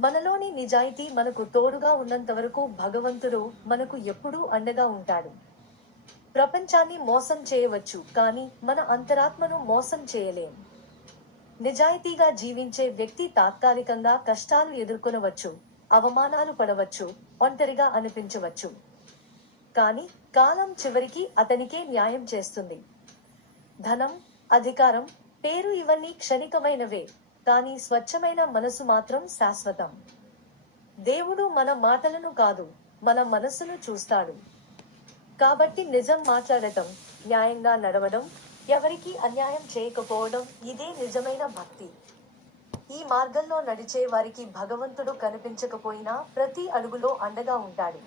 మనలోని నిజాయితీ మనకు తోడుగా ఉన్నంత వరకు భగవంతుడు మనకు ఎప్పుడూ అండగా ఉంటాడు. ప్రపంచాన్ని మోసం చేయవచ్చు కానీ మన అంతరాత్మను మోసం చేయలేం. నిజాయితీగా జీవించే వ్యక్తి తాత్కాలికంగా కష్టాలు ఎదుర్కొనవచ్చు అవమానాలు పడవచ్చు ఒంటరిగా అనిపించవచ్చు. కానీ కాలం చివరికి అతనికే న్యాయం చేస్తుంది. ధనం అధికారం పేరు ఇవన్నీ క్షణికమైనవే. కానీ స్వచ్ఛమైన మనసు మాత్రం శాశ్వతం. దేవుడు మన మాటలను కాదు మన మనస్సును చూస్తాడు. కాబట్టి నిజం మాట్లాడటం న్యాయంగా నడవడం ఎవరికీ అన్యాయం చేయకపోవడం ఇదే నిజమైన భక్తి. ఈ మార్గంలో నడిచే వారికి భగవంతుడు కనిపించకపోయినా ప్రతి అడుగులో అండగా ఉంటాడు.